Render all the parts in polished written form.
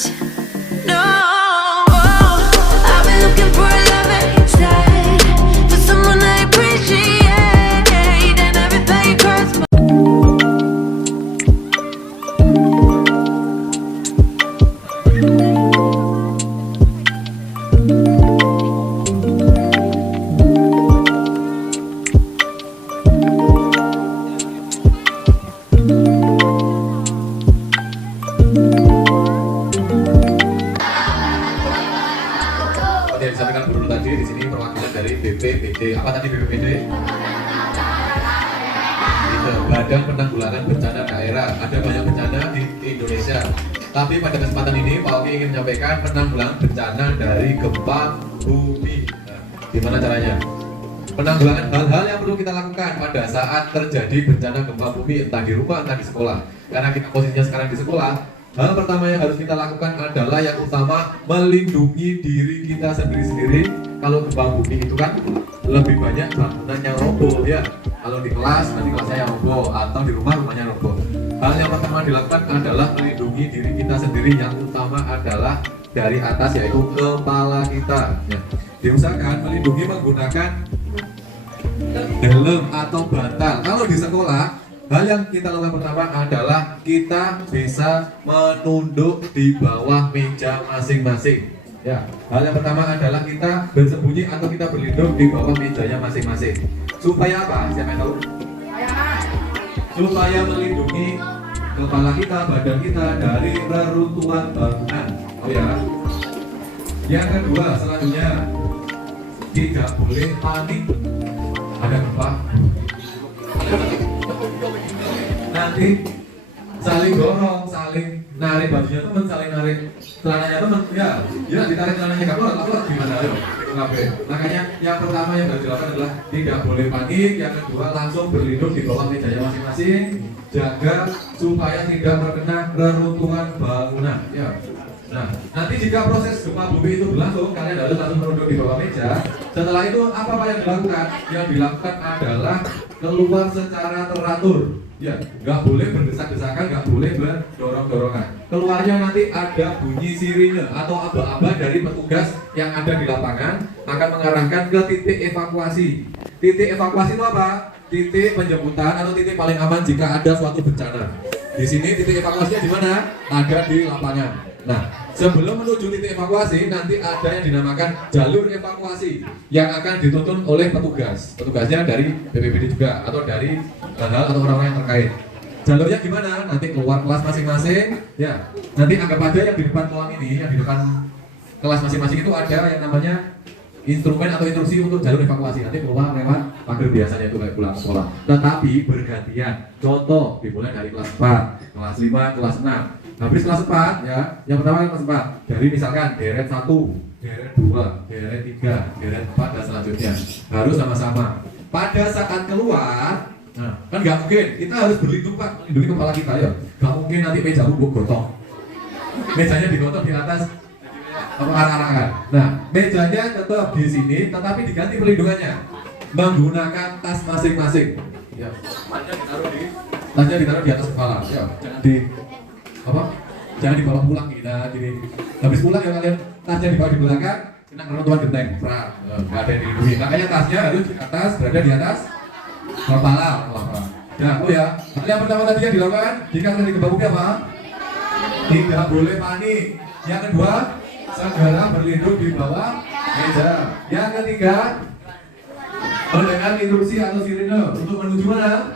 change. No, I've been looking for a love inside, for someone I appreciate, and everything across my yang disampaikan guru tadi di sini perwakilan dari BPBD. Apa tadi BPBD? Itu Badan Penanggulangan Bencana Daerah. Ada banyak bencana di Indonesia. Tapi pada kesempatan ini Pak Oki ingin menyampaikan penanggulangan bencana dari gempa bumi. Nah, gimana caranya? Penanggulangan hal-hal yang perlu kita lakukan pada saat terjadi bencana gempa bumi, entah di rumah, entah di sekolah. Karena kita posisinya sekarang di sekolah. Hal pertama yang harus kita lakukan adalah yang utama melindungi diri kita sendiri-sendiri. Kalau gempa bumi itu kan lebih banyak bangunan yang roboh ya. Kalau di kelas nanti kelasnya yang roboh atau di rumah rumahnya roboh. Hal yang pertama dilakukan adalah melindungi diri kita sendiri. Yang utama adalah dari atas yaitu kepala kita. Ya. Diusahakan melindungi menggunakan helm atau bantal. Kalau di sekolah hal yang kita lakukan pertama adalah kita bisa menunduk di bawah meja masing-masing. Ya, hal yang pertama adalah kita bersembunyi atau kita berlindung di bawah mejanya masing-masing. Supaya apa? Siapa yang tahu? Supaya melindungi kepala kita, badan kita dari reruntuhan bangunan. Oh ya. Yang kedua, selanjutnya tidak boleh panik. Ada gempa. Nanti saling dorong, saling narik bajunya teman, saling narik celananya teman, ya ditarik celananya gak keluar gimana, ayo itu ngapain. Makanya yang pertama yang harus dilakukan adalah tidak boleh panik. Yang kedua langsung berlindung di bawah mejanya masing-masing, jaga supaya tidak terkena reruntuhan bangunan. Ya. Nah, nanti jika proses gempa bumi itu berlangsung, kalian harus langsung menunduk di bawah meja. Setelah itu apa yang dilakukan? Yang dilakukan adalah keluar secara teratur. Ya, nggak boleh berdesak-desakan, nggak boleh berdorong-dorongan. Keluarnya nanti ada bunyi sirine atau aba-aba dari petugas yang ada di lapangan akan mengarahkan ke titik evakuasi. Titik evakuasi itu apa? Titik penjemputan atau titik paling aman jika ada suatu bencana. Di sini titik evakuasinya di mana? Ada di lapangan. Nah, sebelum menuju titik evakuasi nanti ada yang dinamakan jalur evakuasi yang akan dituntun oleh petugas. Petugasnya dari BPBD juga atau dari hal atau orang-orang yang terkait. Jalurnya gimana? Nanti keluar kelas masing-masing. Ya, nanti anggap aja yang di depan kolam ini, yang di depan kelas masing-masing itu ada yang namanya instrumen atau instruksi untuk jalur evakuasi. Nanti keluar lewat pagar biasanya itu kayak pulang sekolah. Tetapi bergantian. Contoh dimulai dari kelas 4, kelas 5, kelas 6. Habis kelas 4 ya, yang pertama kelas 4. Dari misalkan deret 1, deret 2, deret 3, deret 4 dan selanjutnya. Harus sama-sama. Pada saat keluar, nah, kan nggak mungkin kita harus berlindung Pak, melindungi kepala kita ya. Nggak mungkin nanti meja rubuh gotong. Mejanya digotong di atas arah-arahan. Nah, mejanya tetap di sini, tetapi diganti pelindungannya menggunakan tas masing-masing. Ya, tasnya ditaruh di atas kepala. Ya, jangan di jangan dibawa pulang gini. Habis pulang ya kalian tasnya dibawa di belakang, kena reruntuhan genteng. Nggak ada yang dilindungi. Makanya tasnya harus di atas, berada di atas kepala. Nah, ya. Yang pertama tadi yang dilakukan jika terjadi gempa bumi apa? Tidak boleh panik. Yang kedua, segera berlindung di bawah meja. Yang ketiga, mendengar instruksi atau sirine untuk menuju mana?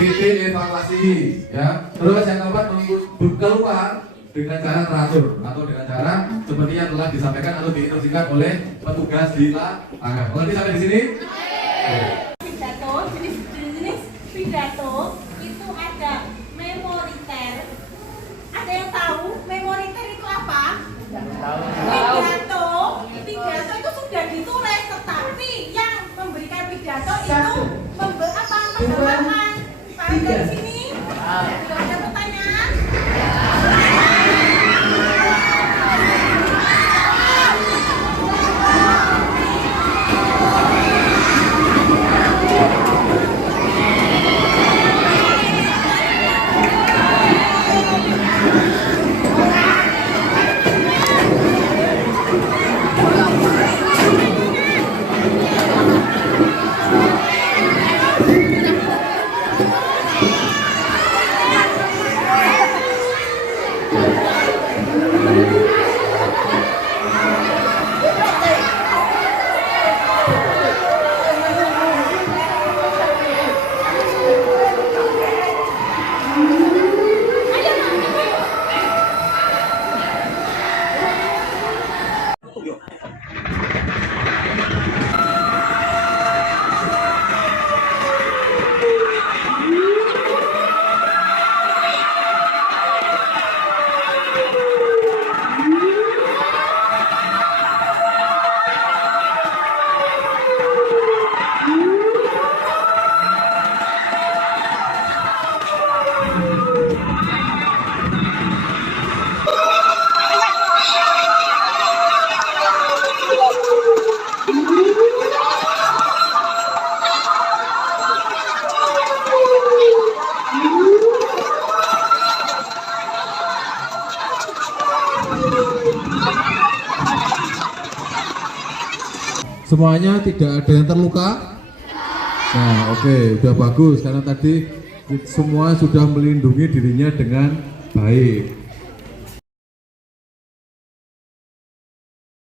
Titik evakuasi. Ya. Terus yang keempat, keluar dengan cara teratur atau dengan cara seperti yang telah disampaikan atau diinstruksikan oleh petugas di lapangan. Mengerti sampai di sini? Pidato, jenis pidato itu ada memoriter. Ada yang tahu memoriter itu apa? Pidato itu sudah ditulis, tetapi yang memberikan pidato itu pembahasan. Paham dari sini? Ada pertanyaan? Semuanya tidak ada yang terluka? Nah, oke, udah bagus karena tadi semua sudah melindungi dirinya dengan baik.